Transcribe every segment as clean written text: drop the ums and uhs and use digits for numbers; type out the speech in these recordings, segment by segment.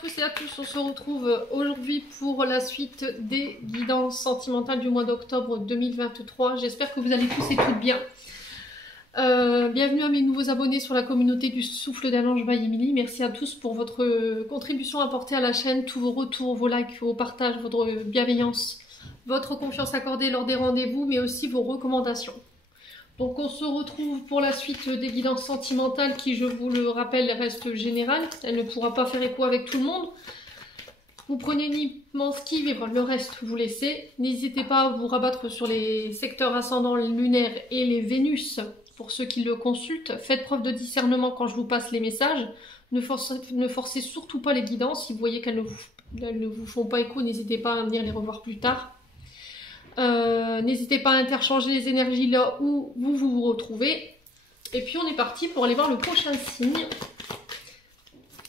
tous et à tous, on se retrouve aujourd'hui pour la suite des guidances sentimentales du mois d'octobre 2023. J'espère que vous allez tous et toutes bien. Bienvenue à mes nouveaux abonnés sur la communauté du Souffle d'un Ange by Emily. Merci à tous pour votre contribution apportée à la chaîne, tous vos retours, vos likes, vos partages, votre bienveillance, votre confiance accordée lors des rendez-vous, mais aussi vos recommandations. Donc on se retrouve pour la suite des guidances sentimentales qui, je vous le rappelle, restent générales. Elle ne pourra pas faire écho avec tout le monde. Vous prenez uniquement ce qui vibre, le reste vous laissez. N'hésitez pas à vous rabattre sur les secteurs ascendants lunaires et les Vénus pour ceux qui le consultent. Faites preuve de discernement quand je vous passe les messages. Ne forcez surtout pas les guidances. Si vous voyez qu'elles ne vous font pas écho, n'hésitez pas à venir les revoir plus tard. N'hésitez pas à interchanger les énergies là où vous vous retrouvez. Et puis on est parti pour aller voir le prochain signe.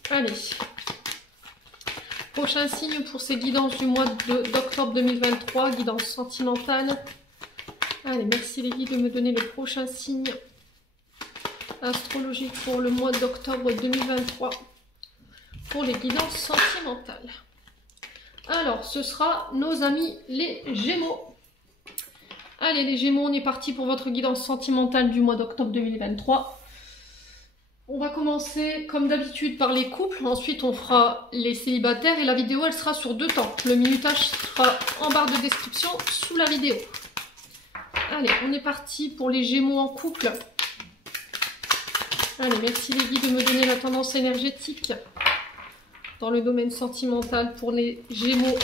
Allez. Prochain signe pour ces guidances du mois d'octobre 2023, guidance sentimentale. Allez, merci les guides de me donner le prochain signe astrologique pour le mois d'octobre 2023 pour les guidances sentimentales. Alors, ce sera nos amis les Gémeaux. Allez les Gémeaux, on est parti pour votre guidance sentimentale du mois d'octobre 2023. On va commencer comme d'habitude par les couples, ensuite on fera les célibataires et la vidéo elle sera sur 2 temps. Le minutage sera en barre de description sous la vidéo. Allez, on est parti pour les Gémeaux en couple. Allez, merci les guides de me donner la tendance énergétique dans le domaine sentimental pour les Gémeaux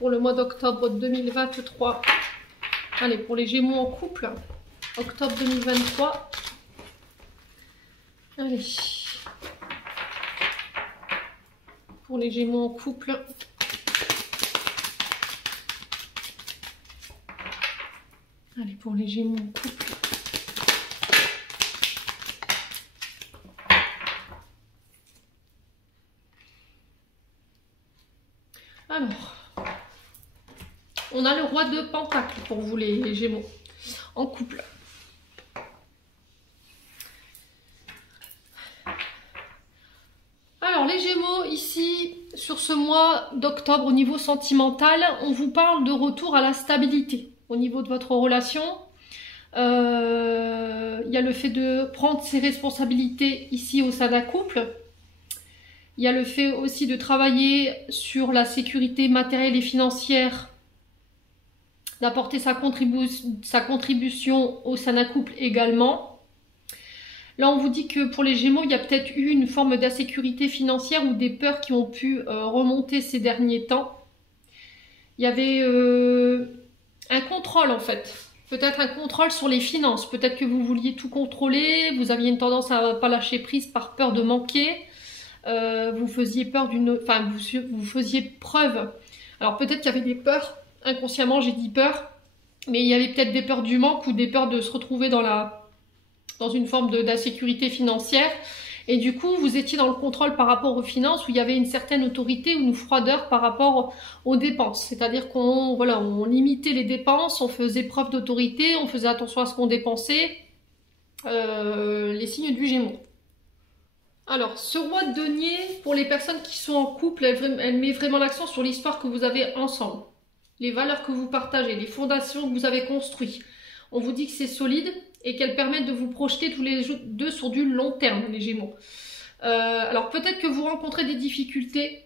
pour le mois d'octobre 2023. Allez, pour les Gémeaux en couple, octobre 2023. Allez. Pour les Gémeaux en couple. Allez, pour les Gémeaux en couple. Alors. On a le roi de Pentacle pour vous les Gémeaux en couple. Alors les Gémeaux ici sur ce mois d'octobre au niveau sentimental, on vous parle de retour à la stabilité au niveau de votre relation. Il y a le fait de prendre ses responsabilités ici au sein d'un couple. Il y a le fait aussi de travailler sur la sécurité matérielle et financière, d'apporter sa contribution au sein d'un couple également. Là, on vous dit que pour les Gémeaux, il y a peut-être eu une forme d'insécurité financière ou des peurs qui ont pu remonter ces derniers temps. Il y avait un contrôle en fait, peut-être un contrôle sur les finances. Peut-être que vous vouliez tout contrôler, vous aviez une tendance à ne pas lâcher prise par peur de manquer. Vous faisiez peur vous faisiez preuve. Alors peut-être qu'il y avait des peurs. Inconsciemment, j'ai dit peur, mais il y avait peut-être des peurs du manque ou des peurs de se retrouver dans une forme d'insécurité financière. Et du coup, vous étiez dans le contrôle par rapport aux finances où il y avait une certaine autorité ou une froideur par rapport aux dépenses. C'est-à-dire on limitait les dépenses, on faisait preuve d'autorité, on faisait attention à ce qu'on dépensait. Les signes du Gémeaux. Alors, ce roi de denier, pour les personnes qui sont en couple, elle met vraiment l'accent sur l'histoire que vous avez ensemble. Les valeurs que vous partagez, les fondations que vous avez construites. On vous dit que c'est solide et qu'elles permettent de vous projeter tous les deux sur du long terme, les Gémeaux. Alors peut-être que vous rencontrez des difficultés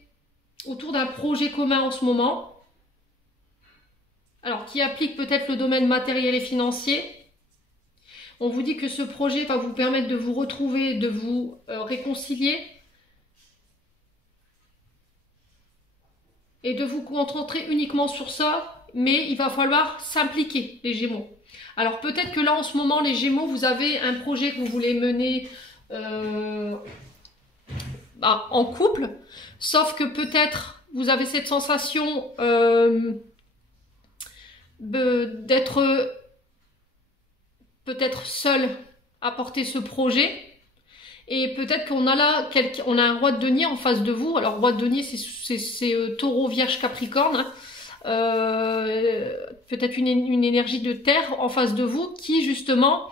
autour d'un projet commun en ce moment. Alors qui applique peut-être le domaine matériel et financier. On vous dit que ce projet va vous permettre de vous retrouver, de vous réconcilier. Et de vous concentrer uniquement sur ça, mais il va falloir s'impliquer, les Gémeaux. Alors peut-être que là, en ce moment, les Gémeaux, vous avez un projet que vous voulez mener en couple, sauf que peut-être vous avez cette sensation d'être peut-être seul à porter ce projet. Et peut-être qu'on a là on a un roi de denier en face de vous. Alors roi de denier, c'est taureau, vierge, capricorne. Peut-être une énergie de terre en face de vous qui justement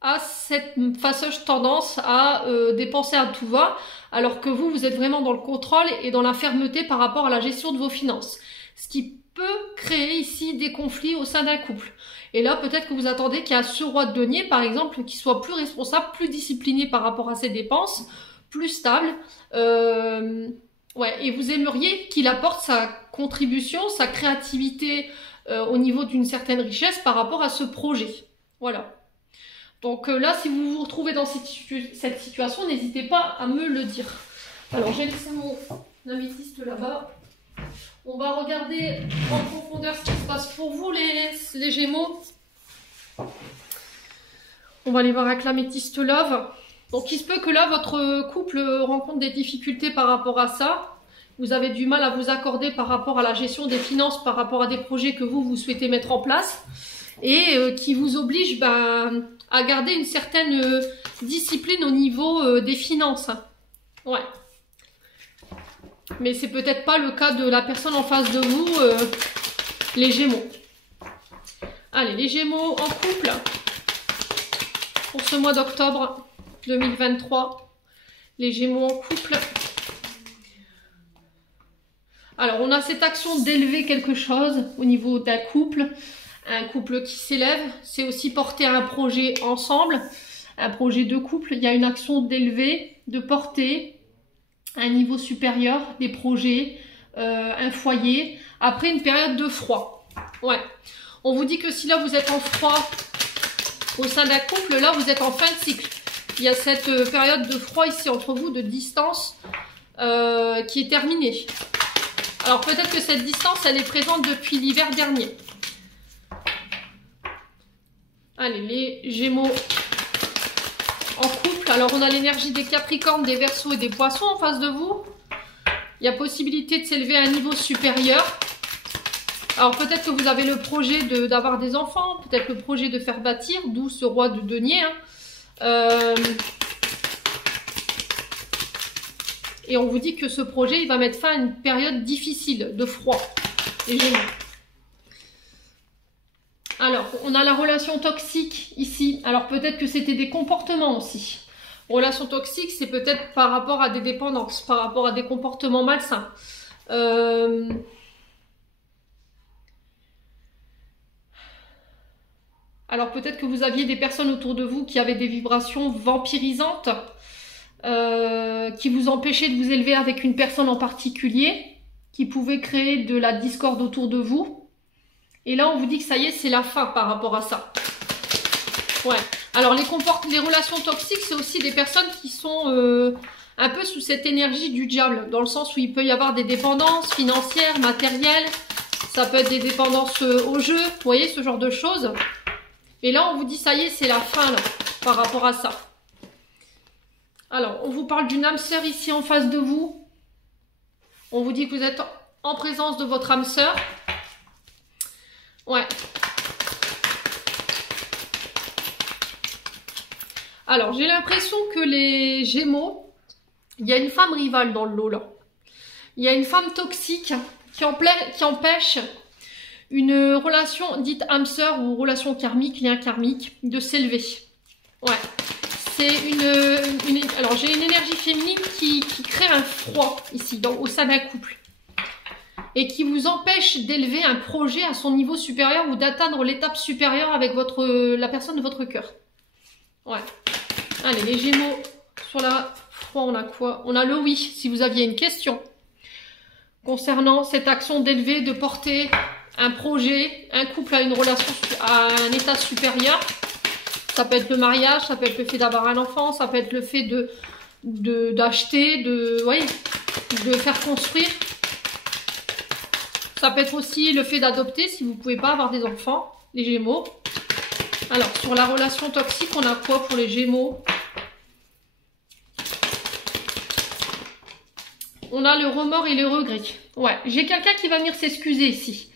a cette fâcheuse tendance à dépenser à tout va, alors que vous êtes vraiment dans le contrôle et dans la fermeté par rapport à la gestion de vos finances. Ce qui peut créer ici des conflits au sein d'un couple. Et là, peut-être que vous attendez qu'il y ait ce roi de denier, par exemple, qui soit plus responsable, plus discipliné par rapport à ses dépenses, plus stable. Ouais, et vous aimeriez qu'il apporte sa contribution, sa créativité au niveau d'une certaine richesse par rapport à ce projet. Voilà. Donc là, si vous vous retrouvez dans cette situation, n'hésitez pas à me le dire. Alors, j'ai laissé mon améthyste là-bas. On va regarder en profondeur ce qui se passe pour vous, les Gémeaux. On va aller voir avec l'améthyste love. Donc, il se peut que là, votre couple rencontre des difficultés par rapport à ça. Vous avez du mal à vous accorder par rapport à la gestion des finances, par rapport à des projets que vous souhaitez mettre en place. Et qui vous oblige à garder une certaine discipline au niveau des finances. Ouais. Mais c'est peut-être pas le cas de la personne en face de vous, les Gémeaux. Allez, les Gémeaux en couple pour ce mois d'octobre 2023. Les Gémeaux en couple. Alors, on a cette action d'élever quelque chose au niveau d'un couple. Un couple qui s'élève, c'est aussi porter un projet ensemble, un projet de couple. Il y a une action d'élever, de porter un niveau supérieur, des projets, un foyer, après une période de froid. Ouais. On vous dit que si là vous êtes en froid au sein d'un couple, là vous êtes en fin de cycle. Il y a cette période de froid ici entre vous, de distance, qui est terminée. Alors peut-être que cette distance, elle est présente depuis l'hiver dernier. Allez, les Gémeaux en couple. Alors, on a l'énergie des Capricornes, des Verseaux et des Poissons en face de vous. Il y a possibilité de s'élever à un niveau supérieur. Alors, peut-être que vous avez le projet d'avoir des enfants, peut-être le projet de faire bâtir, d'où ce roi de denier. Et on vous dit que ce projet, il va mettre fin à une période difficile de froid, les Gémeaux. Alors, on a la relation toxique ici. Alors, peut-être que c'était des comportements aussi. Relation toxique, c'est peut-être par rapport à des dépendances, par rapport à des comportements malsains. Alors, peut-être que vous aviez des personnes autour de vous qui avaient des vibrations vampirisantes, qui vous empêchaient de vous élever avec une personne en particulier, qui pouvaient créer de la discorde autour de vous. Et là, on vous dit que ça y est, c'est la fin par rapport à ça. Ouais. Alors, les relations toxiques, c'est aussi des personnes qui sont un peu sous cette énergie du diable, dans le sens où il peut y avoir des dépendances financières, matérielles. Ça peut être des dépendances au jeu, vous voyez, ce genre de choses. Et là, on vous dit, ça y est, c'est la fin, là, par rapport à ça. Alors, on vous parle d'une âme sœur ici en face de vous. On vous dit que vous êtes en présence de votre âme sœur. Ouais. Alors, j'ai l'impression que les Gémeaux, il y a une femme rivale dans le lot, là. Il y a une femme toxique qui empêche une relation dite âme sœur ou relation karmique, lien karmique, de s'élever. Ouais. C'est alors, j'ai une énergie féminine qui crée un froid ici, au sein d'un couple. Et qui vous empêche d'élever un projet à son niveau supérieur ou d'atteindre l'étape supérieure avec la personne de votre cœur. Ouais. Allez, les Gémeaux, sur la froid, on a quoi? On a le oui, si vous aviez une question concernant cette action d'élever, de porter un projet, un couple à une relation, à un état supérieur. Ça peut être le mariage, ça peut être le fait d'avoir un enfant, ça peut être le fait d'acheter, de faire construire. Ça peut être aussi le fait d'adopter si vous ne pouvez pas avoir des enfants, les Gémeaux. Alors, sur la relation toxique, on a quoi pour les Gémeaux? On a le remords et le regret. Ouais, j'ai quelqu'un qui va venir s'excuser ici.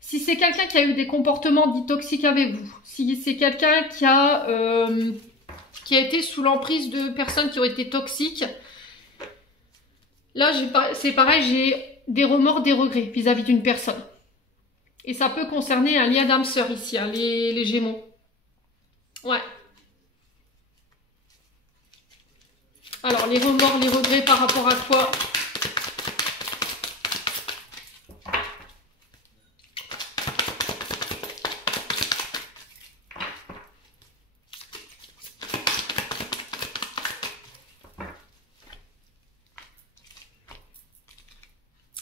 Si c'est quelqu'un qui a eu des comportements dits toxiques avec vous, si c'est quelqu'un qui a été sous l'emprise de personnes qui ont été toxiques, là, c'est pareil, j'ai des remords, des regrets vis-à-vis d'une personne. Et ça peut concerner un lien d'âme sœur ici, hein, les Gémeaux. Ouais. Alors, les remords, les regrets par rapport à quoi?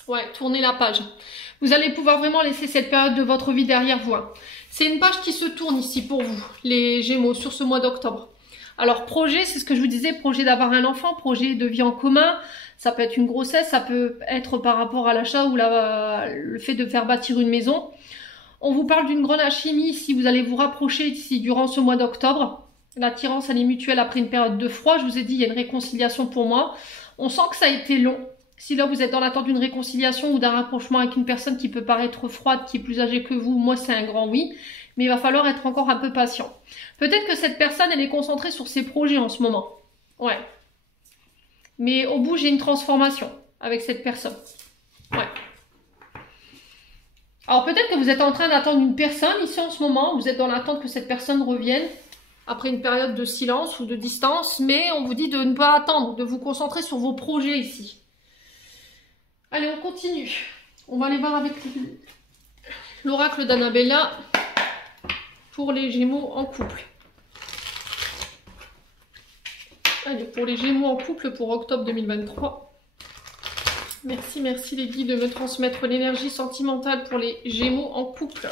Ouais, tournez la page. Vous allez pouvoir vraiment laisser cette période de votre vie derrière vous. C'est une page qui se tourne ici pour vous, les Gémeaux, sur ce mois d'octobre. Alors, projet, c'est ce que je vous disais, projet d'avoir un enfant, projet de vie en commun. Ça peut être une grossesse, ça peut être par rapport à l'achat ou le fait de faire bâtir une maison. On vous parle d'une grande alchimie si vous allez vous rapprocher ici durant ce mois d'octobre. L'attirance, elle est mutuelle après une période de froid. Je vous ai dit, il y a une réconciliation pour moi. On sent que ça a été long. Si là vous êtes dans l'attente d'une réconciliation ou d'un rapprochement avec une personne qui peut paraître froide, qui est plus âgée que vous, moi c'est un grand oui, mais il va falloir être encore un peu patient. Peut-être que cette personne elle est concentrée sur ses projets en ce moment. Ouais. Mais au bout j'ai une transformation avec cette personne. Ouais. Alors peut-être que vous êtes en train d'attendre une personne ici en ce moment, vous êtes dans l'attente que cette personne revienne après une période de silence ou de distance, mais on vous dit de ne pas attendre, de vous concentrer sur vos projets ici. Allez, on continue. On va aller voir avec l'oracle d'Annabella pour les Gémeaux en couple. Allez, pour les Gémeaux en couple pour octobre 2023. Merci, merci les guides de me transmettre l'énergie sentimentale pour les Gémeaux en couple.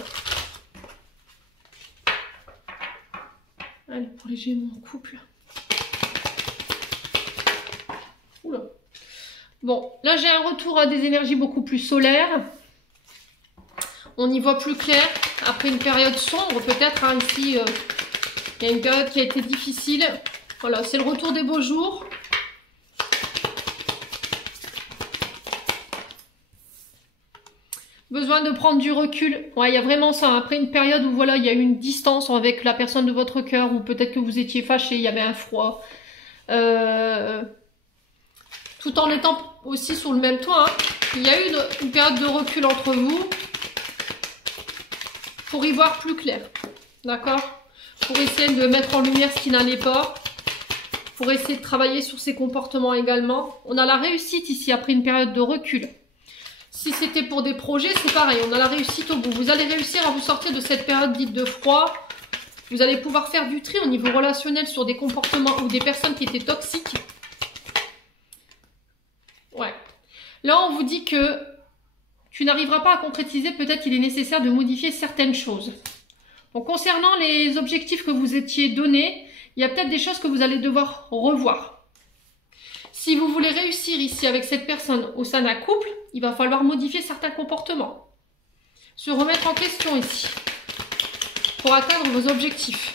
Allez, pour les Gémeaux en couple. Oula. Bon, là j'ai un retour à des énergies beaucoup plus solaires. On y voit plus clair. Après une période sombre, peut-être, hein, ici, il y a une période qui a été difficile. Voilà, c'est le retour des beaux jours. Besoin de prendre du recul. Ouais, il y a vraiment ça. Après une période où voilà, il y a eu une distance avec la personne de votre cœur, ou peut-être que vous étiez fâché, il y avait un froid. Tout en étant aussi sur le même toit, hein. Il y a eu une période de recul entre vous pour y voir plus clair, d'accord? Pour essayer de mettre en lumière ce qui n'allait pas, pour essayer de travailler sur ses comportements également. On a la réussite ici après une période de recul. Si c'était pour des projets, c'est pareil, on a la réussite au bout. Vous allez réussir à vous sortir de cette période dite de froid. Vous allez pouvoir faire du tri au niveau relationnel sur des comportements ou des personnes qui étaient toxiques. Ouais. Là, on vous dit que tu n'arriveras pas à concrétiser. Peut-être qu'il est nécessaire de modifier certaines choses. Donc, concernant les objectifs que vous étiez donnés, il y a peut-être des choses que vous allez devoir revoir. Si vous voulez réussir ici avec cette personne au sein d'un couple, il va falloir modifier certains comportements. Se remettre en question ici pour atteindre vos objectifs.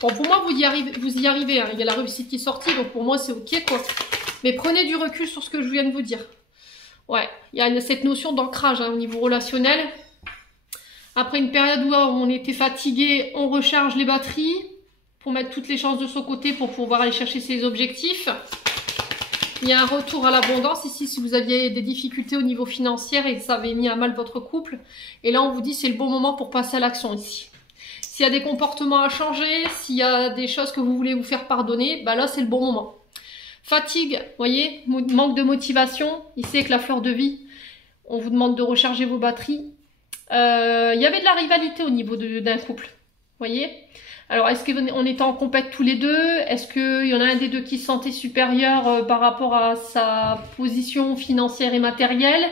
Bon, pour moi, vous y arrivez. Hein. Il y a la réussite qui est sortie, donc pour moi, c'est ok, quoi. Mais prenez du recul sur ce que je viens de vous dire. Ouais, il y a cette notion d'ancrage hein, au niveau relationnel. Après une période où on était fatigué, on recharge les batteries pour mettre toutes les chances de son côté pour pouvoir aller chercher ses objectifs. Il y a un retour à l'abondance ici si vous aviez des difficultés au niveau financier et ça avait mis à mal votre couple. Et là, on vous dit c'est le bon moment pour passer à l'action ici. S'il y a des comportements à changer, s'il y a des choses que vous voulez vous faire pardonner, bah là, c'est le bon moment. Fatigue, vous voyez, manque de motivation. Ici, avec la fleur de vie, on vous demande de recharger vos batteries. Il y avait de la rivalité au niveau d'un couple, vous voyez. Alors, est-ce qu'on était en compète tous les deux? Est-ce qu'il y en a un des deux qui se sentait supérieur par rapport à sa position financière et matérielle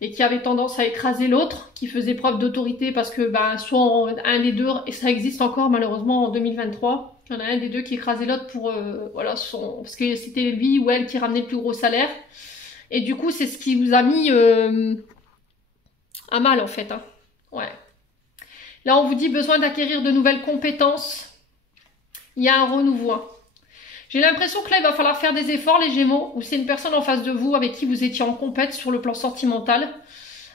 et qui avait tendance à écraser l'autre, qui faisait preuve d'autorité parce que soit un des deux, et ça existe encore malheureusement en 2023, il y en a un des deux qui écrasait l'autre pour voilà parce que c'était lui ou elle qui ramenait le plus gros salaire. Et du coup, c'est ce qui vous a mis à mal en fait. Hein. Ouais. Là, on vous dit besoin d'acquérir de nouvelles compétences. Il y a un renouveau. Hein. J'ai l'impression que là, il va falloir faire des efforts, les Gémeaux, ou c'est une personne en face de vous avec qui vous étiez en compète sur le plan sentimental.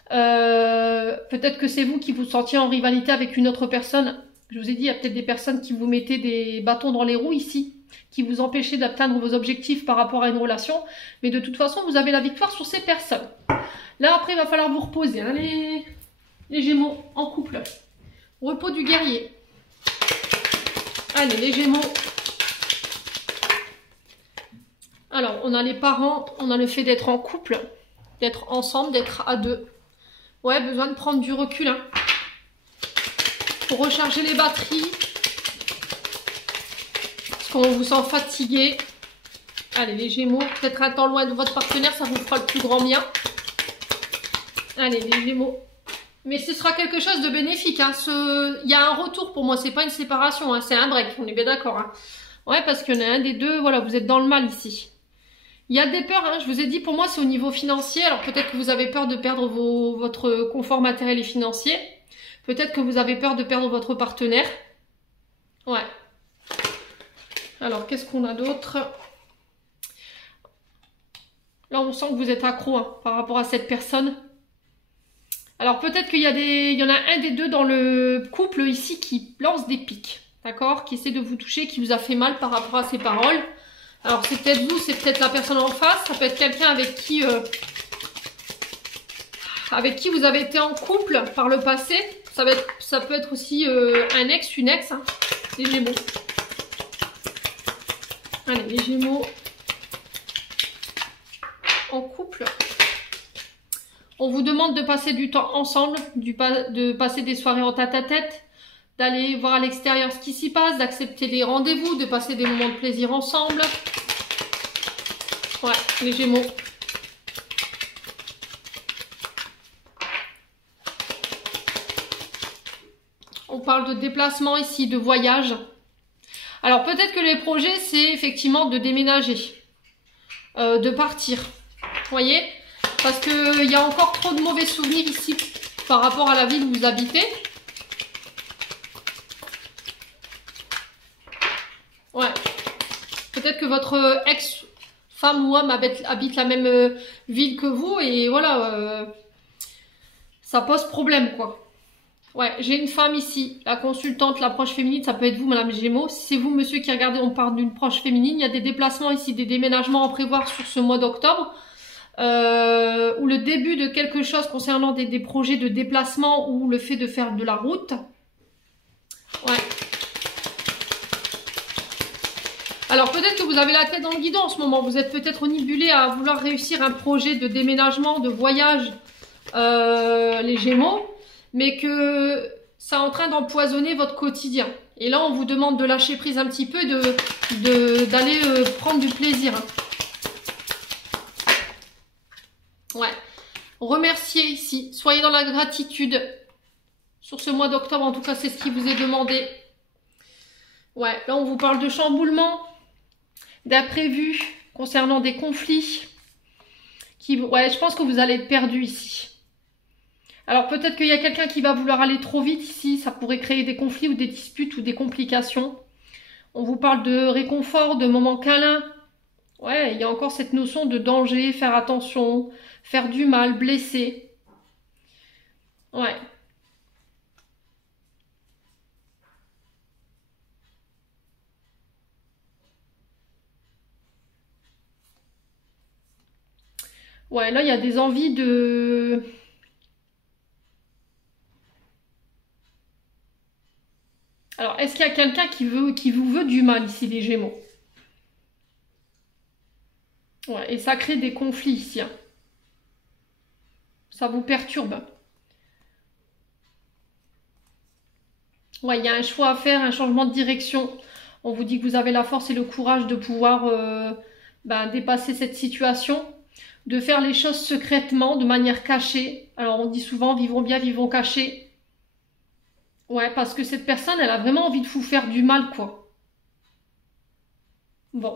Peut-être que c'est vous qui vous sentiez en rivalité avec une autre personne. Je vous ai dit, il y a peut-être des personnes qui vous mettaient des bâtons dans les roues ici, qui vous empêchaient d'atteindre vos objectifs par rapport à une relation. Mais de toute façon, vous avez la victoire sur ces personnes. Là, après, il va falloir vous reposer, hein, les Gémeaux en couple. Repos du guerrier. Allez, les Gémeaux Alors, on a les parents, on a le fait d'être en couple, d'être ensemble, d'être à deux. Ouais, besoin de prendre du recul, hein. Pour recharger les batteries. Parce qu'on vous sent fatigué. Allez, les Gémeaux, peut-être un temps loin de votre partenaire, ça vous fera le plus grand bien. Allez, les Gémeaux. Mais ce sera quelque chose de bénéfique, hein. Il y a un retour pour moi, c'est pas une séparation, hein. C'est un break, on est bien d'accord, hein. Ouais, parce qu'il y en a un des deux, voilà, vous êtes dans le mal ici. Il y a des peurs, hein. Je vous ai dit, pour moi, c'est au niveau financier. Alors peut-être que vous avez peur de perdre votre confort matériel et financier. Peut-être que vous avez peur de perdre votre partenaire. Ouais. Alors, qu'est-ce qu'on a d'autre? Là, on sent que vous êtes accro, hein, par rapport à cette personne. Alors, peut-être qu'il y en a un des deux dans le couple ici qui lance des pics, d'accord? Qui essaie de vous toucher, qui vous a fait mal par rapport à ses paroles. Alors, c'est peut-être vous, c'est peut-être la personne en face. Ça peut être quelqu'un avec qui vous avez été en couple par le passé. Ça peut être aussi un ex, une ex, hein, les Gémeaux. Allez, les Gémeaux en couple. On vous demande de passer du temps ensemble, de passer des soirées en tête-à-tête, d'aller voir à l'extérieur ce qui s'y passe, d'accepter les rendez-vous, de passer des moments de plaisir ensemble. Ouais, les Gémeaux. On parle de déplacement ici, de voyage. Alors peut-être que les projets, c'est effectivement de déménager, de partir. Vous voyez? Parce qu'il y a encore trop de mauvais souvenirs ici par rapport à la ville où vous habitez. Ouais. Peut-être que votre ex-femme ou homme habite la même ville que vous et voilà, ça pose problème quoi. Ouais, j'ai une femme ici, la consultante, l'approche féminine, ça peut être vous, Madame Gémeaux. Si c'est vous, monsieur, qui regardez, on parle d'une approche féminine. Il y a des déplacements ici, des déménagements à prévoir sur ce mois d'octobre. Ou le début de quelque chose concernant des projets de déplacement ou le fait de faire de la route. Ouais. Alors peut-être que vous avez la tête dans le guidon en ce moment. Vous êtes peut-être onibulé à vouloir réussir un projet de déménagement, de voyage, les Gémeaux. Mais que c'est en train d'empoisonner votre quotidien. Et là, on vous demande de lâcher prise un petit peu et d'aller prendre du plaisir. Ouais. Remerciez ici. Soyez dans la gratitude. Sur ce mois d'octobre, en tout cas, c'est ce qui vous est demandé. Ouais, là, on vous parle de chamboulement, d'imprévus concernant des conflits. Ouais, je pense que vous allez être perdu ici. Alors peut-être qu'il y a quelqu'un qui va vouloir aller trop vite ici, ça pourrait créer des conflits ou des disputes ou des complications. On vous parle de réconfort, de moments câlins. Ouais, il y a encore cette notion de danger, faire attention, faire du mal, blesser. Ouais. Ouais, là il y a des envies de... Alors, est-ce qu'il y a quelqu'un qui vous veut du mal ici, les Gémeaux? Ouais, et ça crée des conflits ici, hein. Ça vous perturbe. Ouais, il y a un choix à faire, un changement de direction. On vous dit que vous avez la force et le courage de pouvoir dépasser cette situation, de faire les choses secrètement, de manière cachée. Alors, on dit souvent, vivons bien, vivons cachés. Ouais, parce que cette personne, elle a vraiment envie de vous faire du mal, quoi. Bon,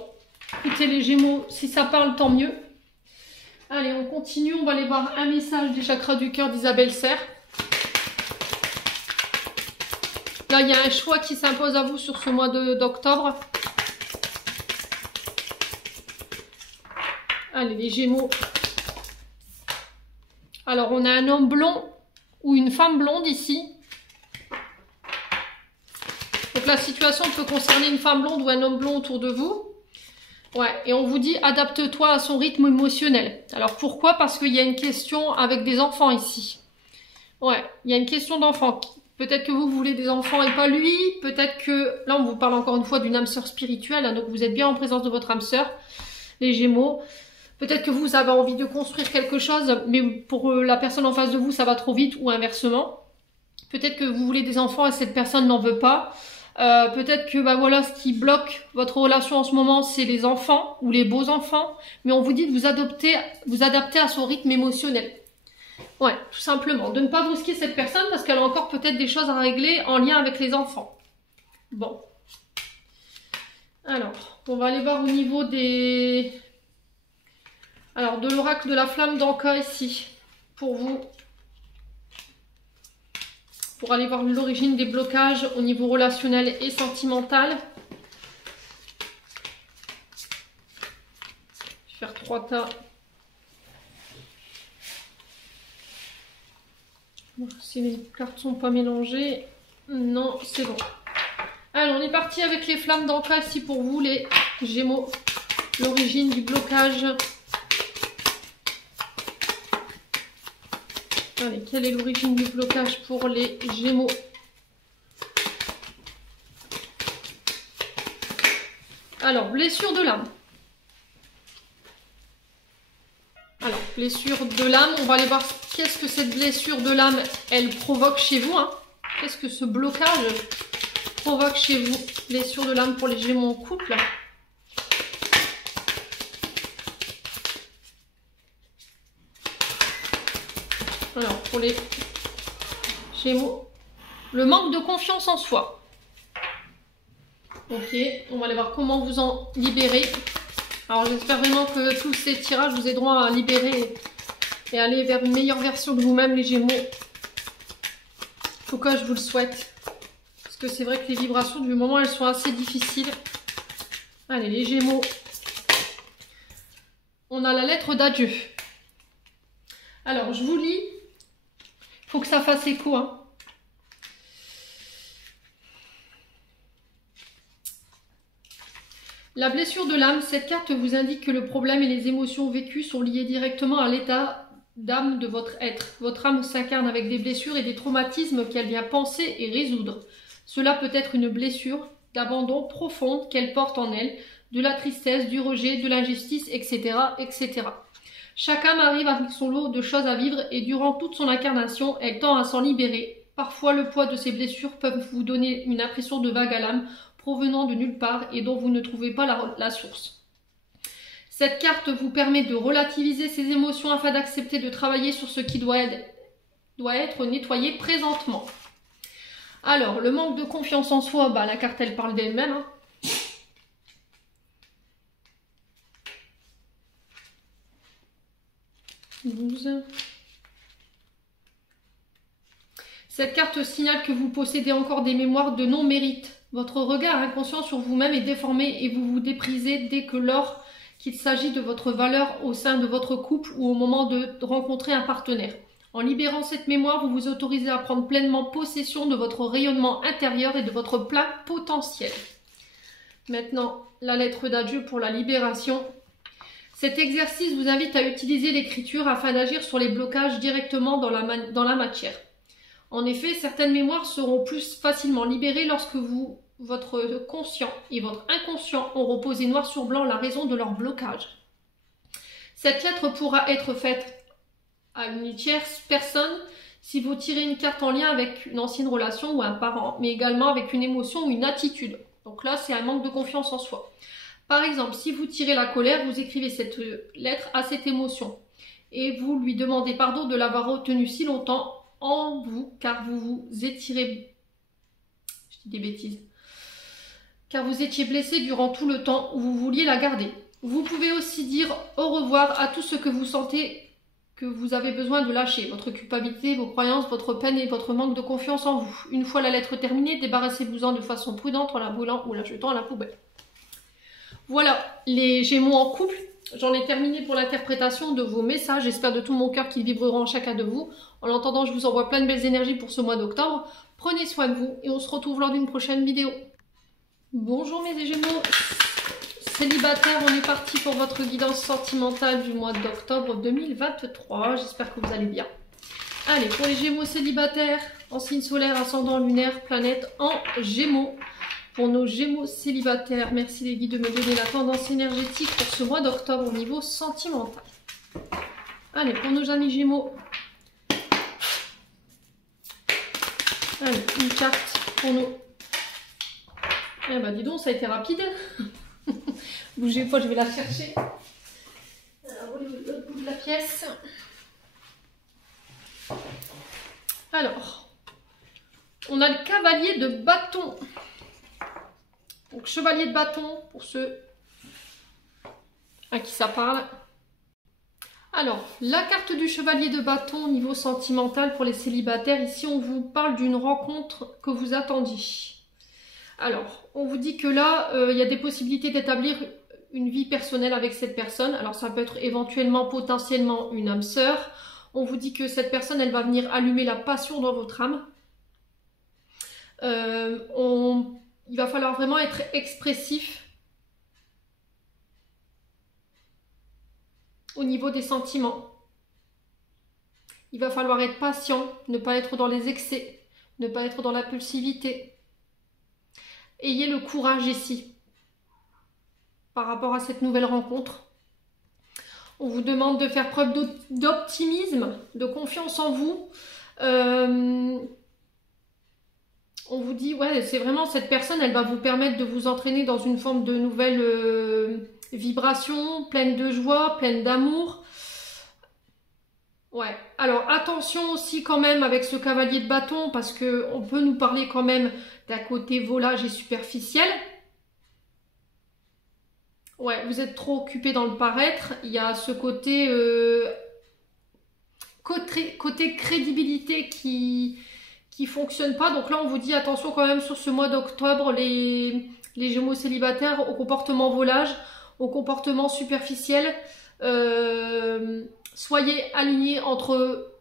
écoutez les Gémeaux, si ça parle, tant mieux. Allez, on continue, on va aller voir un message des chakras du cœur d'Isabelle Serre. Là, il y a un choix qui s'impose à vous sur ce mois d'octobre. Allez, les Gémeaux. Alors, on a un homme blond ou une femme blonde ici. Donc la situation peut concerner une femme blonde ou un homme blond autour de vous. Ouais, et on vous dit adapte-toi à son rythme émotionnel. Alors pourquoi? Parce qu'il y a une question avec des enfants ici. Ouais, il y a une question d'enfant. Peut-être que vous voulez des enfants et pas lui. Peut-être que, là on vous parle encore une fois d'une âme sœur spirituelle, hein, donc vous êtes bien en présence de votre âme sœur. les Gémeaux. Peut-être que vous avez envie de construire quelque chose, mais pour la personne en face de vous, ça va trop vite ou inversement. Peut-être que vous voulez des enfants et cette personne n'en veut pas. Peut-être que bah voilà, ce qui bloque votre relation en ce moment, c'est les enfants ou les beaux enfants. Mais on vous dit de vous adapter à son rythme émotionnel. Ouais, tout simplement. De ne pas brusquer cette personne parce qu'elle a encore peut-être des choses à régler en lien avec les enfants. Bon. Alors, on va aller voir au niveau des... Alors, de l'oracle de la flamme d'Anka ici, pour vous. Pour aller voir l'origine des blocages au niveau relationnel et sentimental. Je vais faire 3 tas. Si les cartes ne sont pas mélangées, non, c'est bon. Alors, on est parti avec les flammes d'Anka ici pour vous, les Gémeaux. L'origine du blocage. Allez, quelle est l'origine du blocage pour les Gémeaux? Alors, blessure de l'âme. Alors, blessure de l'âme, on va aller voir qu'est-ce que cette blessure de l'âme, elle provoque chez vous. Hein. Qu'est-ce que ce blocage provoque chez vous? Blessure de l'âme pour les Gémeaux en couple. Alors, pour les Gémeaux, le manque de confiance en soi. Ok, on va aller voir comment vous en libérer. Alors, j'espère vraiment que tous ces tirages vous aideront à libérer et aller vers une meilleure version de vous-même, les Gémeaux. En tout cas, je vous le souhaite. Parce que c'est vrai que les vibrations du moment, elles sont assez difficiles. Allez, les Gémeaux. On a la lettre d'adieu. Alors, je vous lis. Il faut que ça fasse écho. Hein. La blessure de l'âme, cette carte vous indique que le problème et les émotions vécues sont liés directement à l'état d'âme de votre être. Votre âme s'incarne avec des blessures et des traumatismes qu'elle vient penser et résoudre. Cela peut être une blessure d'abandon profonde qu'elle porte en elle, de la tristesse, du rejet, de l'injustice, etc., etc. Chaque âme arrive avec son lot de choses à vivre et durant toute son incarnation, elle tend à s'en libérer. Parfois, le poids de ces blessures peut vous donner une impression de vague à l'âme provenant de nulle part et dont vous ne trouvez pas la source. Cette carte vous permet de relativiser ces émotions afin d'accepter de travailler sur ce qui doit être nettoyé présentement. Alors, le manque de confiance en soi, bah, la carte elle parle d'elle-même. Hein. Cette carte signale que vous possédez encore des mémoires de non-mérite. Votre regard inconscient sur vous-même est déformé et vous vous déprisez dès que lors qu'il s'agit de votre valeur au sein de votre couple ou au moment de rencontrer un partenaire. En libérant cette mémoire, vous vous autorisez à prendre pleinement possession de votre rayonnement intérieur et de votre plein potentiel. Maintenant, la lettre d'adieu pour la libération. Cet exercice vous invite à utiliser l'écriture afin d'agir sur les blocages directement dans la matière. En effet, certaines mémoires seront plus facilement libérées lorsque votre conscient et votre inconscient auront posé noir sur blanc la raison de leur blocage. Cette lettre pourra être faite à une tierce personne si vous tirez une carte en lien avec une ancienne relation ou un parent, mais également avec une émotion ou une attitude. Donc là, c'est un manque de confiance en soi. Par exemple, si vous tirez la colère, vous écrivez cette lettre à cette émotion et vous lui demandez pardon de l'avoir retenue si longtemps en vous, car vous vous étiez car vous étiez blessé durant tout le temps où vous vouliez la garder. Vous pouvez aussi dire au revoir à tout ce que vous sentez que vous avez besoin de lâcher, votre culpabilité, vos croyances, votre peine et votre manque de confiance en vous. Une fois la lettre terminée, débarrassez-vous-en de façon prudente en la brûlant ou la jetant à la poubelle. Voilà, les Gémeaux en couple, j'en ai terminé pour l'interprétation de vos messages. J'espère de tout mon cœur qu'ils vibreront en chacun de vous. En l'entendant, je vous envoie plein de belles énergies pour ce mois d'octobre. Prenez soin de vous et on se retrouve lors d'une prochaine vidéo. Bonjour mes Gémeaux célibataires, on est parti pour votre guidance sentimentale du mois d'octobre 2023. J'espère que vous allez bien. Allez, pour les Gémeaux célibataires, en signe solaire, ascendant lunaire, planète en Gémeaux. pour nos Gémeaux célibataires. Merci les guides de me donner la tendance énergétique pour ce mois d'octobre au niveau sentimental. Allez, pour nos amis Gémeaux. Allez, une carte pour nous. Eh ben dis donc, ça a été rapide. Bougez pas, je vais la chercher. Alors, l'autre bout de la pièce. Alors, on a le cavalier de bâton. Donc, chevalier de bâton, pour ceux à qui ça parle. Alors, la carte du chevalier de bâton au niveau sentimental pour les célibataires. Ici, on vous parle d'une rencontre que vous attendiez. Alors, on vous dit que là, il y a des possibilités d'établir une vie personnelle avec cette personne. Alors, ça peut être éventuellement, potentiellement, une âme sœur. On vous dit que cette personne, elle va venir allumer la passion dans votre âme. Il va falloir vraiment être expressif au niveau des sentiments. Il va falloir être patient, ne pas être dans les excès, ne pas être dans l'impulsivité. Ayez le courage ici par rapport à cette nouvelle rencontre. On vous demande de faire preuve d'optimisme, de confiance en vous. On vous dit, ouais, c'est vraiment cette personne, elle va vous permettre de vous entraîner dans une forme de nouvelle vibration, pleine de joie, pleine d'amour. Ouais, alors attention aussi quand même avec ce cavalier de bâton, parce qu'on peut nous parler quand même d'un côté volage et superficiel. Ouais, vous êtes trop occupé dans le paraître. Il y a ce côté, côté crédibilité qui fonctionne pas. Donc là, on vous dit attention quand même sur ce mois d'octobre, les Gémeaux célibataires, au comportement volage, au comportement superficiel. Soyez alignés entre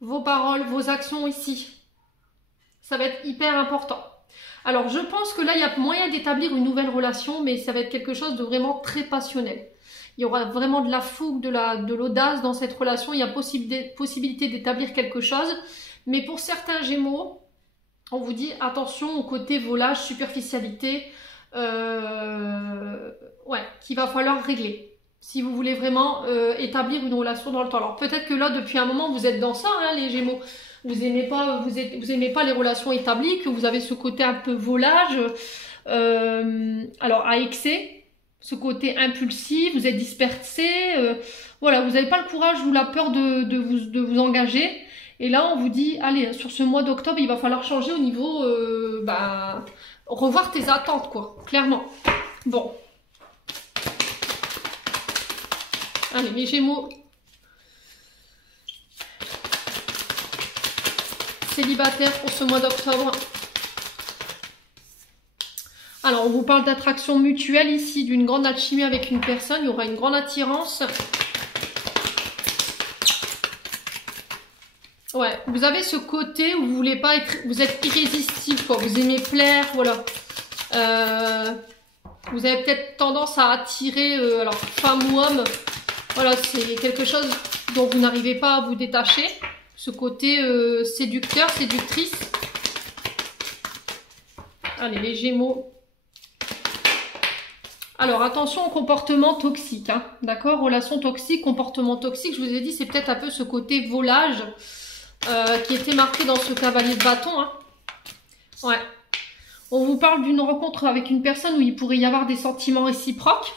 vos paroles, vos actions ici. Ça va être hyper important. Alors, je pense que là, il y a moyen d'établir une nouvelle relation, mais ça va être quelque chose de vraiment très passionnel. Il y aura vraiment de la fougue, de l'audace dans cette relation. Il y a possibilité d'établir quelque chose. Mais pour certains Gémeaux, on vous dit attention au côté volage, superficialité, ouais, qu'il va falloir régler. Si vous voulez vraiment établir une relation dans le temps. Alors peut-être que là, depuis un moment, vous êtes dans ça, hein, les Gémeaux. Vous aimez pas les relations établies, que vous avez ce côté un peu volage, alors à excès, ce côté impulsif, vous êtes dispersé, voilà, vous n'avez pas le courage ou la peur de vous engager. Et là, on vous dit, allez, sur ce mois d'octobre, il va falloir changer au niveau, revoir tes attentes, quoi, clairement. Bon. Allez, les Gémeaux célibataires pour ce mois d'octobre. Alors, on vous parle d'attraction mutuelle ici, d'une grande alchimie avec une personne. Il y aura une grande attirance. Ouais, vous avez ce côté où vous voulez pas être, vous êtes irrésistible, quoi. Vous aimez plaire, voilà. Vous avez peut-être tendance à attirer, alors femme ou homme. Voilà, c'est quelque chose dont vous n'arrivez pas à vous détacher. Ce côté séducteur, séductrice. Allez, les Gémeaux. Alors, attention au comportement toxique, hein, d'accord? Relation toxique, comportement toxique. Je vous ai dit, c'est peut-être un peu ce côté volage qui était marqué dans ce cavalier de bâton. Hein. Ouais. On vous parle d'une rencontre avec une personne où il pourrait y avoir des sentiments réciproques.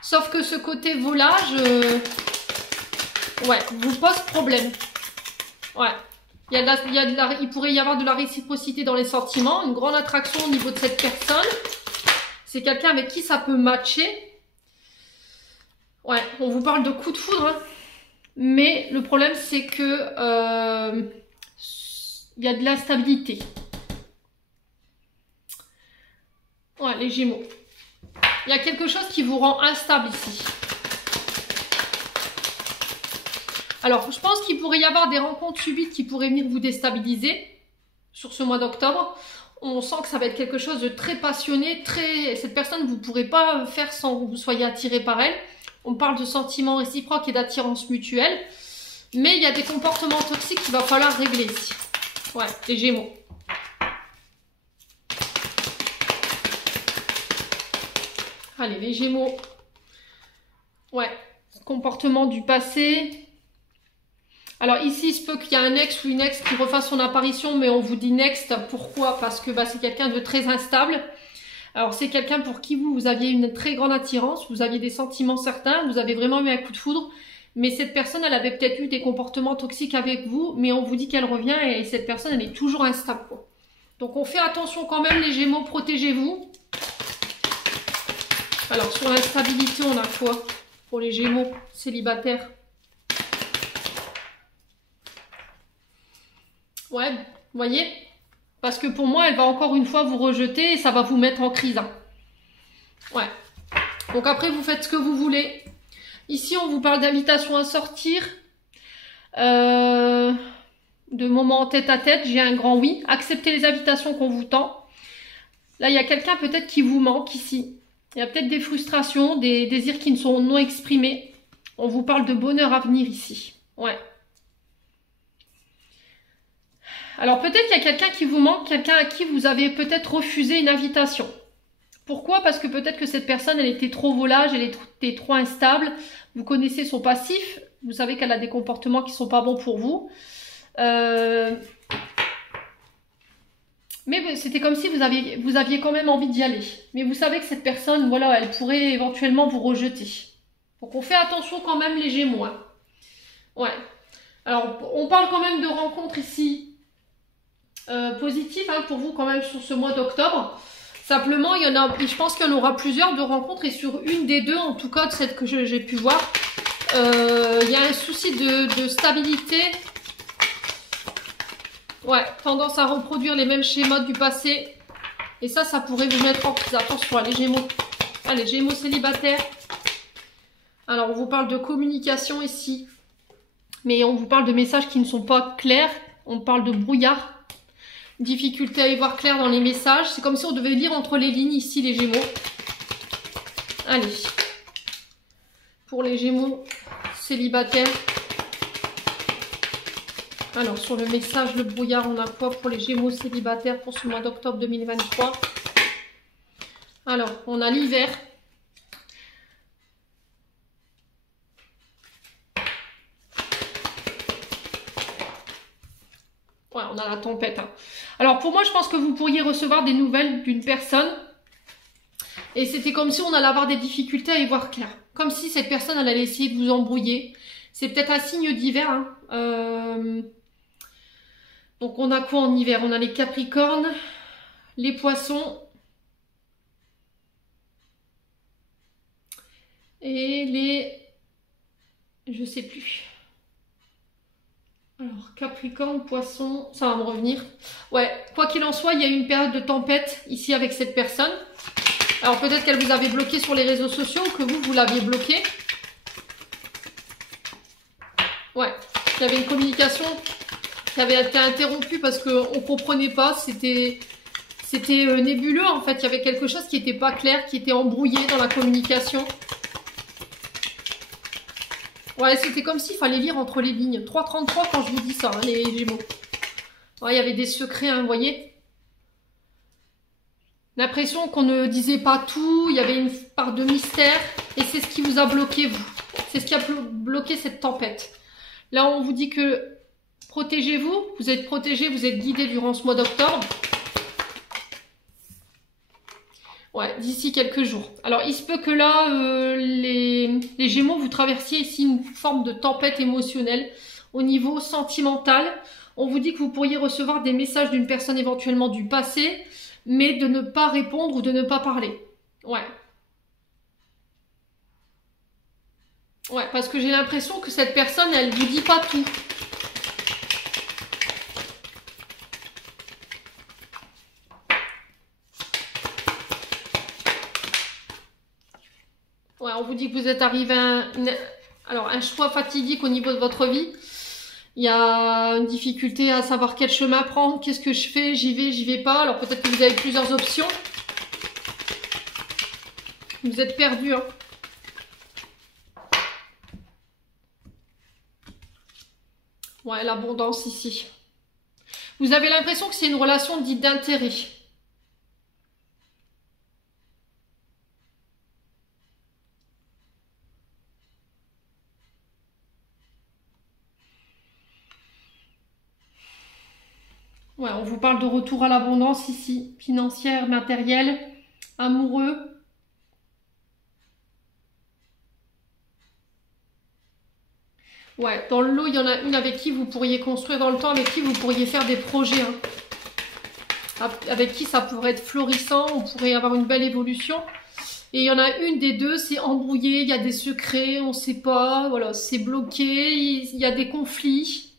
Sauf que ce côté volage, ouais, vous pose problème. Ouais. Il pourrait y avoir de la réciprocité dans les sentiments, une grande attraction au niveau de cette personne. C'est quelqu'un avec qui ça peut matcher. Ouais, on vous parle de coup de foudre. Hein. Mais le problème, c'est que il y a de l'instabilité. Ouais, les Gémeaux. Il y a quelque chose qui vous rend instable ici. Alors, je pense qu'il pourrait y avoir des rencontres subites qui pourraient venir vous déstabiliser sur ce mois d'octobre. On sent que ça va être quelque chose de très passionné, cette personne, vous ne pourrez pas faire sans que vous soyez attiré par elle. On parle de sentiments réciproques et d'attirance mutuelle. Mais il y a des comportements toxiques qu'il va falloir régler ici. Ouais, les Gémeaux. Allez, les Gémeaux. Ouais, comportement du passé. Alors ici, il se peut qu'il y ait un ex ou une ex qui refasse son apparition, mais on vous dit next. Pourquoi? Parce que c'est quelqu'un de très instable. Alors c'est quelqu'un pour qui vous aviez une très grande attirance, vous aviez des sentiments certains, vous avez vraiment eu un coup de foudre. Mais cette personne, elle avait peut-être eu des comportements toxiques avec vous, mais on vous dit qu'elle revient et cette personne, elle est toujours instable, quoi. Donc on fait attention quand même, les Gémeaux, protégez-vous. Alors sur l'instabilité, on a quoi pour les Gémeaux célibataires? Ouais, vous voyez? Parce que pour moi, elle va encore une fois vous rejeter et ça va vous mettre en crise, hein. Ouais. Donc après, vous faites ce que vous voulez. Ici, on vous parle d'invitation à sortir. De moments en tête à tête, j'ai un grand oui. Acceptez les invitations qu'on vous tend. Là, il y a quelqu'un peut-être qui vous manque ici. Il y a peut-être des frustrations, des désirs qui ne sont non exprimés. On vous parle de bonheur à venir ici. Ouais. Alors peut-être qu'il y a quelqu'un qui vous manque, quelqu'un à qui vous avez peut-être refusé une invitation. Pourquoi? Parce que peut-être que cette personne, elle était trop volage, elle était trop instable. Vous connaissez son passif. Vous savez qu'elle a des comportements qui ne sont pas bons pour vous. Mais c'était comme si vous aviez quand même envie d'y aller. Mais vous savez que cette personne, voilà, elle pourrait éventuellement vous rejeter. Donc on fait attention quand même, les Gémeaux, hein. Ouais. Alors on parle quand même de rencontres ici positives, hein, pour vous quand même sur ce mois d'octobre. Simplement, il y en a, je pense qu'il y en aura plusieurs de rencontres et sur une des deux, en tout cas de celles que j'ai pu voir, il y a un souci de stabilité. Ouais, tendance à reproduire les mêmes schémas du passé. Et ça pourrait vous mettre en prise. Attention, les Gémeaux. Allez, Gémeaux célibataires. Alors, on vous parle de communication ici. Mais on vous parle de messages qui ne sont pas clairs. On parle de brouillard. Difficulté à y voir clair dans les messages. C'est comme si on devait lire entre les lignes ici, les Gémeaux. Allez. Pour les Gémeaux célibataires. Alors, sur le message, le brouillard, on a quoi pour les Gémeaux célibataires pour ce mois d'octobre 2023? Alors, on a l'hiver. Ouais, on a la tempête, hein. Alors, pour moi, je pense que vous pourriez recevoir des nouvelles d'une personne. Et c'était comme si on allait avoir des difficultés à y voir clair. Comme si cette personne, elle allait essayer de vous embrouiller. C'est peut-être un signe d'hiver, hein. Donc, on a quoi en hiver? On a les Capricornes, les Poissons et les... Je sais plus. Alors, Capricorne, Poisson, ça va me revenir. Ouais, quoi qu'il en soit, il y a eu une période de tempête ici avec cette personne. Alors, peut-être qu'elle vous avait bloqué sur les réseaux sociaux ou que vous l'aviez bloqué. Ouais, il y avait une communication qui avait été interrompue parce qu'on ne comprenait pas. C'était nébuleux, en fait. Il y avait quelque chose qui n'était pas clair, qui était embrouillé dans la communication. Ouais, c'était comme s'il fallait lire entre les lignes. 3,33 quand je vous dis ça, hein, les Gémeaux. Ouais, il y avait des secrets, hein, vous voyez. L'impression qu'on ne disait pas tout, il y avait une part de mystère. Et c'est ce qui vous a bloqué, vous. C'est ce qui a bloqué cette tempête. Là, on vous dit que protégez-vous. Vous êtes protégés, vous êtes guidés durant ce mois d'octobre. Ouais, d'ici quelques jours. Alors, il se peut que là, les Gémeaux, vous traversiez ici une forme de tempête émotionnelle au niveau sentimental. On vous dit que vous pourriez recevoir des messages d'une personne éventuellement du passé, mais de ne pas répondre ou de ne pas parler. Ouais. Ouais, parce que j'ai l'impression que cette personne, elle vous dit pas tout. Ouais, on vous dit que vous êtes arrivé à un choix fatidique au niveau de votre vie. Il y a une difficulté à savoir quel chemin prendre, qu'est-ce que je fais, j'y vais pas. Alors peut-être que vous avez plusieurs options. Vous êtes perdu, hein. Ouais, l'abondance ici. Vous avez l'impression que c'est une relation dite d'intérêt. Ouais, on vous parle de retour à l'abondance ici, financière, matérielle, amoureux. Ouais, dans le lot, il y en a une avec qui vous pourriez construire dans le temps, avec qui vous pourriez faire des projets, hein. Avec qui ça pourrait être florissant, on pourrait avoir une belle évolution. Et il y en a une des deux, c'est embrouillé, il y a des secrets, on ne sait pas, voilà, c'est bloqué, il y a des conflits.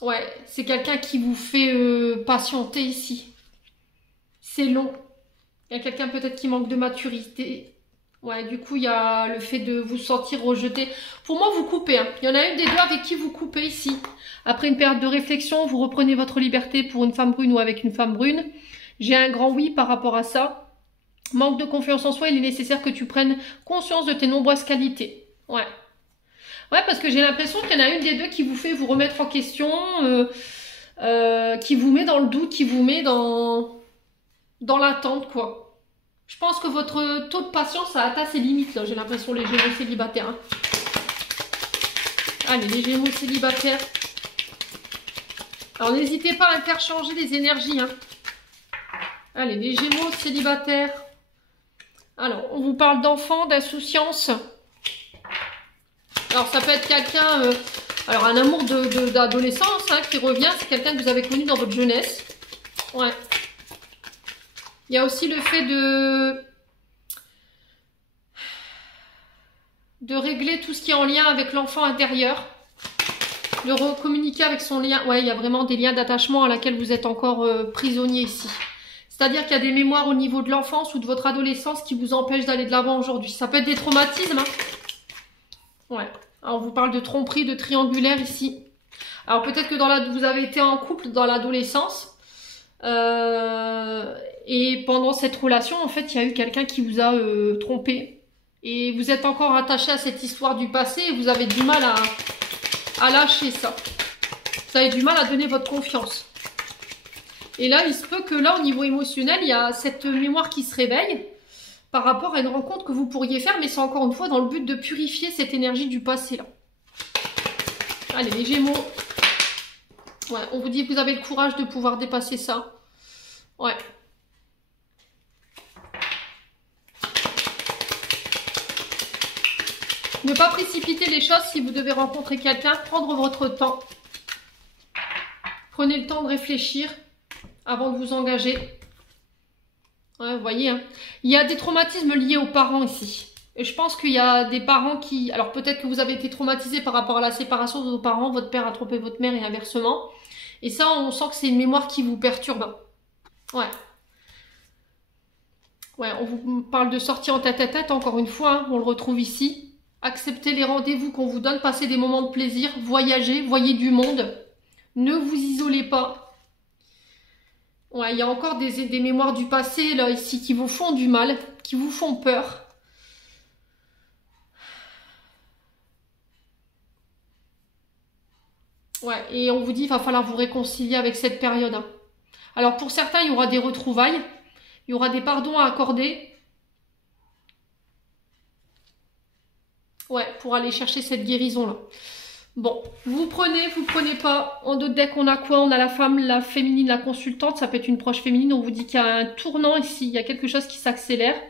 Ouais, c'est quelqu'un qui vous fait patienter ici. C'est long. Il y a quelqu'un peut-être qui manque de maturité. Ouais, du coup, il y a le fait de vous sentir rejeté. Pour moi, vous coupez, hein. Il y en a une des deux avec qui vous coupez ici. Après une période de réflexion, vous reprenez votre liberté pour une femme brune ou avec une femme brune. J'ai un grand oui par rapport à ça. Manque de confiance en soi, il est nécessaire que tu prennes conscience de tes nombreuses qualités. Ouais. Ouais, parce que j'ai l'impression qu'il y en a une des deux qui vous fait vous remettre en question, qui vous met dans le doute, qui vous met dans l'attente, quoi. Je pense que votre taux de patience a atteint ses limites, là. J'ai l'impression, les Gémeaux célibataires, hein. Allez, les Gémeaux célibataires. Alors, n'hésitez pas à interchanger les énergies, hein. Allez, les Gémeaux célibataires. Alors, on vous parle d'enfants, d'insouciance. Alors, ça peut être quelqu'un... alors, un amour d'adolescence, hein, qui revient. C'est quelqu'un que vous avez connu dans votre jeunesse. Ouais. Il y a aussi le fait de régler tout ce qui est en lien avec l'enfant intérieur. De recommuniquer avec son lien. Ouais, il y a vraiment des liens d'attachement à laquelle vous êtes encore prisonnier ici. C'est-à-dire qu'il y a des mémoires au niveau de l'enfance ou de votre adolescence qui vous empêchent d'aller de l'avant aujourd'hui. Ça peut être des traumatismes, hein. Ouais. Alors, on vous parle de tromperie, de triangulaire ici. Alors, peut-être que vous avez été en couple dans l'adolescence. Et pendant cette relation, en fait, il y a eu quelqu'un qui vous a trompé. Et vous êtes encore attaché à cette histoire du passé et vous avez du mal à lâcher ça. Vous avez du mal à donner votre confiance. Et là, il se peut que là, au niveau émotionnel, il y a cette mémoire qui se réveille par rapport à une rencontre que vous pourriez faire, mais c'est encore une fois dans le but de purifier cette énergie du passé, là. Allez, les Gémeaux. Ouais, on vous dit que vous avez le courage de pouvoir dépasser ça. Ouais. Ne pas précipiter les choses si vous devez rencontrer quelqu'un. Prendre votre temps. Prenez le temps de réfléchir avant de vous engager. Ouais, vous voyez, hein. Il y a des traumatismes liés aux parents ici. Et je pense qu'il y a des parents qui... Alors peut-être que vous avez été traumatisé par rapport à la séparation de vos parents. Votre père a trompé votre mère et inversement. Et ça, on sent que c'est une mémoire qui vous perturbe. Ouais. Ouais, on vous parle de sortie en tête-à-tête, encore une fois, hein, on le retrouve ici. Acceptez les rendez-vous qu'on vous donne, passez des moments de plaisir, voyagez, voyez du monde. Ne vous isolez pas. Ouais, il y a encore des mémoires du passé, là, ici, qui vous font du mal, qui vous font peur. Ouais, et on vous dit, il va falloir vous réconcilier avec cette période, hein. Alors, pour certains, il y aura des retrouvailles. Il y aura des pardons à accorder. Ouais, pour aller chercher cette guérison-là. Bon, vous prenez pas. En d'autres decks, on a quoi? On a la femme, la féminine, la consultante. Ça peut être une proche féminine. On vous dit qu'il y a un tournant ici. Il y a quelque chose qui s'accélère.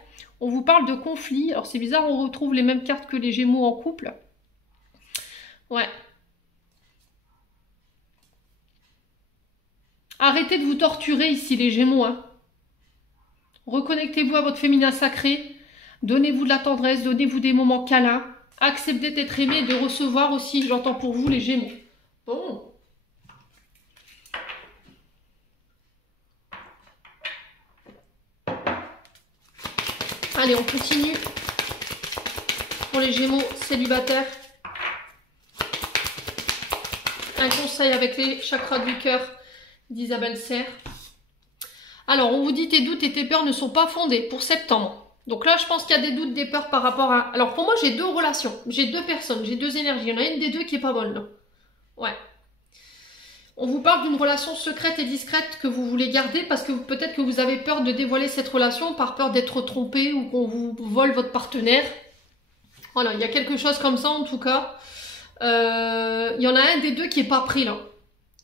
On vous parle de conflit. Alors, c'est bizarre, on retrouve les mêmes cartes que les Gémeaux en couple. Ouais. Arrêtez de vous torturer ici, les Gémeaux, hein. Reconnectez-vous à votre féminin sacré. Donnez-vous de la tendresse. Donnez-vous des moments câlins. Acceptez d'être aimé et de recevoir aussi, j'entends pour vous, les Gémeaux. Bon. Allez, on continue. Pour les Gémeaux célibataires. Un conseil avec les chakras du cœur d'Isabelle Serre. Alors, on vous dit tes doutes et tes peurs ne sont pas fondés pour septembre. Donc là, je pense qu'il y a des doutes, des peurs par rapport à... Alors pour moi, j'ai deux relations, j'ai deux personnes, j'ai deux énergies. Il y en a une des deux qui est pas bonne, là. Ouais. On vous parle d'une relation secrète et discrète que vous voulez garder parce que peut-être que vous avez peur de dévoiler cette relation par peur d'être trompé ou qu'on vous vole votre partenaire. Voilà, il y a quelque chose comme ça en tout cas. Il y en a un des deux qui est pas pris là.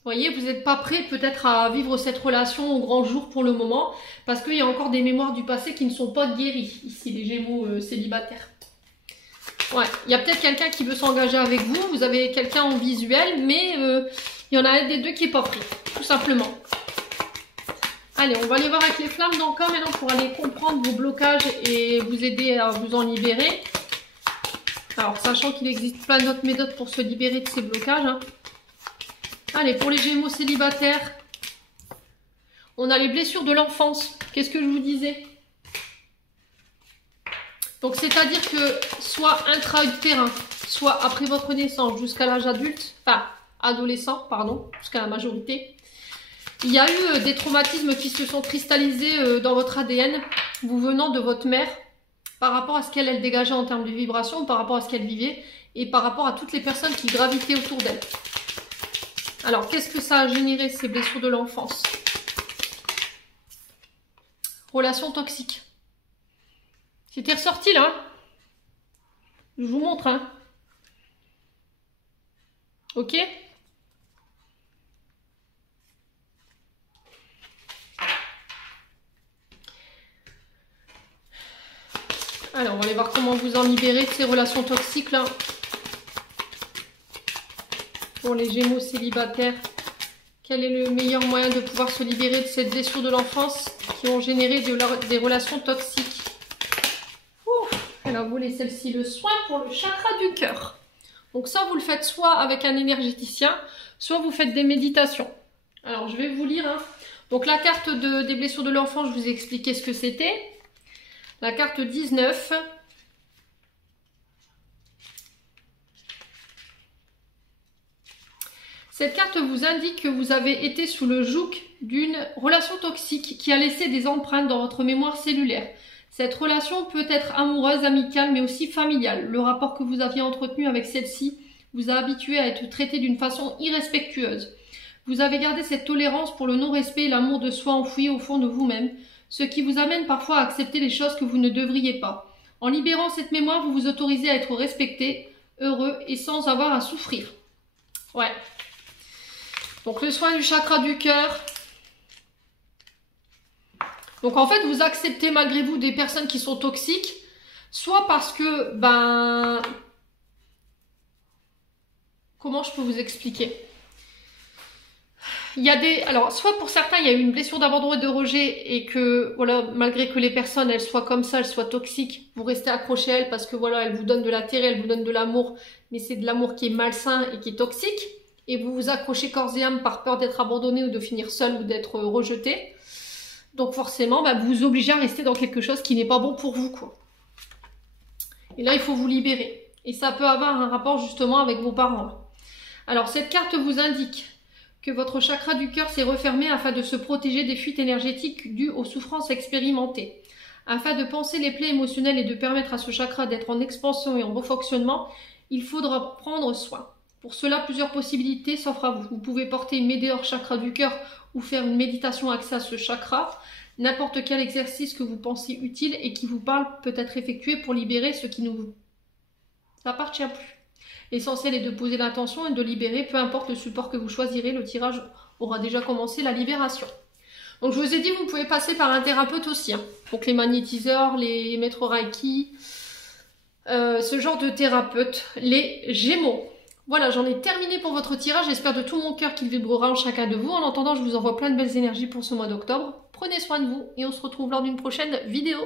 voyez, vous n'êtes pas prêt peut-être à vivre cette relation au grand jour pour le moment, parce qu'il y a encore des mémoires du passé qui ne sont pas guéries, ici, les Gémeaux célibataires. Ouais, il y a peut-être quelqu'un qui veut s'engager avec vous, vous avez quelqu'un en visuel, mais il y en a un des deux qui n'est pas prêt, tout simplement. Allez, on va aller voir avec les flammes dans le corps maintenant pour aller comprendre vos blocages et vous aider à vous en libérer. Alors, sachant qu'il existe plein d'autres méthodes pour se libérer de ces blocages. Hein. Allez, pour les Gémeaux célibataires, on a les blessures de l'enfance. Qu'est-ce que je vous disais? Donc, c'est-à-dire que soit intra-utérin, soit après votre naissance jusqu'à l'âge adulte, enfin, adolescent, pardon, jusqu'à la majorité, il y a eu des traumatismes qui se sont cristallisés dans votre ADN, vous venant de votre mère, par rapport à ce qu'elle dégageait en termes de vibration, par rapport à ce qu'elle vivait, et par rapport à toutes les personnes qui gravitaient autour d'elle. Alors, qu'est-ce que ça a généré, ces blessures de l'enfance? Relations toxiques. C'était ressorti là. Je vous montre, hein. Ok? Alors, on va aller voir comment vous en libérer de ces relations toxiques là. Pour les Gémeaux célibataires, quel est le meilleur moyen de pouvoir se libérer de cette blessure de l'enfance qui ont généré des relations toxiques? Elle a volé celle-ci, le soin pour le chakra du cœur. Donc ça, vous le faites soit avec un énergéticien, soit vous faites des méditations. Alors, je vais vous lire. Hein. Donc la carte des blessures de l'enfant, je vous ai expliqué ce que c'était. La carte 19. Cette carte vous indique que vous avez été sous le joug d'une relation toxique qui a laissé des empreintes dans votre mémoire cellulaire. Cette relation peut être amoureuse, amicale, mais aussi familiale. Le rapport que vous aviez entretenu avec celle-ci vous a habitué à être traité d'une façon irrespectueuse. Vous avez gardé cette tolérance pour le non-respect et l'amour de soi enfoui au fond de vous-même, ce qui vous amène parfois à accepter les choses que vous ne devriez pas. En libérant cette mémoire, vous vous autorisez à être respecté, heureux et sans avoir à souffrir. Ouais. Donc le soin du chakra du cœur. Donc en fait, vous acceptez malgré vous des personnes qui sont toxiques, soit parce que, comment je peux vous expliquer? Il y a alors, soit pour certains, il y a eu une blessure d'abandon et de rejet et que, voilà, malgré que les personnes, elles soient comme ça, elles soient toxiques, vous restez accroché à elles parce que, voilà, elles vous donnent de l'intérêt, elles vous donnent de l'amour, mais c'est de l'amour qui est malsain et qui est toxique. Et vous vous accrochez corps et âme par peur d'être abandonné ou de finir seul ou d'être rejeté. Donc forcément, vous vous obligez à rester dans quelque chose qui n'est pas bon pour vous, quoi. Et là, il faut vous libérer. Et ça peut avoir un rapport justement avec vos parents. Alors, cette carte vous indique que votre chakra du cœur s'est refermé afin de se protéger des fuites énergétiques dues aux souffrances expérimentées. Afin de panser les plaies émotionnelles et de permettre à ce chakra d'être en expansion et en refonctionnement, il faudra prendre soin. Pour cela, plusieurs possibilités s'offrent à vous. Vous pouvez porter une médailleur chakra du cœur ou faire une méditation axée à ce chakra. N'importe quel exercice que vous pensez utile et qui vous parle peut être effectué pour libérer ce qui ne vous appartient plus. L'essentiel est de poser l'intention et de libérer, peu importe le support que vous choisirez, le tirage aura déjà commencé la libération. Donc je vous ai dit, vous pouvez passer par un thérapeute aussi. Hein. Donc les magnétiseurs, les maîtres Reiki, ce genre de thérapeute, les Gémeaux. Voilà, j'en ai terminé pour votre tirage. J'espère de tout mon cœur qu'il vibrera en chacun de vous. En attendant, je vous envoie plein de belles énergies pour ce mois d'octobre. Prenez soin de vous et on se retrouve lors d'une prochaine vidéo.